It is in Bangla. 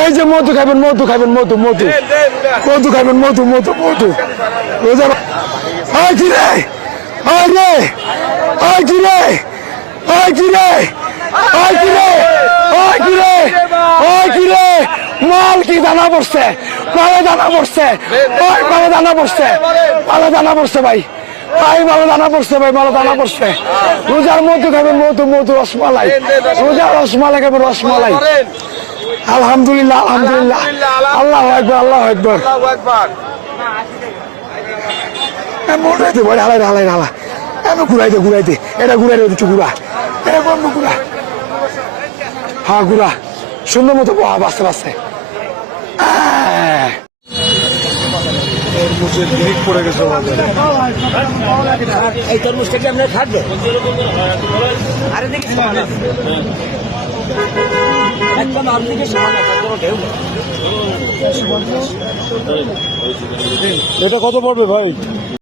এই যে মধু খাবেন, মধু খাবেন, মধু মধু মধু খাবেন, মধু মধু মধু রোজা। আয় কি রে, আয় রে, আয় কি রে, আয় কি রে, আয় কি রে, আয় কি রে, আয় কি রে, মাল কি দানা পড়ছে, মালে দানা পড়ছে, মালে দানা পড়ছে, মালে দানা পড়ছে ভাই, ভাই মালে দানা পড়ছে, ভাই মালে দানা পড়ছে। রোজার মধু খাবেন, মধু মধু রসমালাই, রোজার রসমালাই খাবেন, রসমালাই। আলহামদুলিল্লাহ, আলহামদুলিল্লাহ, আল্লাহু আকবার, আল্লাহু আকবার। মোটাইতে ভাই হালাই হালাই হালা, আমি ঘুরাইতে ঘুরাইতে, এটা ঘুরাই দিচ্ছি, ঘুরা, এটা বন্ধ ঘুরা, হ্যাঁ ঘুরা, সুন্দর মতো বহা বাঁচতে বাঁচতে। তরমুজের গ্রিক পড়ে গেছে বাজারে। এই তরমুজটা কি আমরা থাকবে? আরে দেখি একদম আপনি সমান ঢেউ। এটা কত পড়বে ভাই?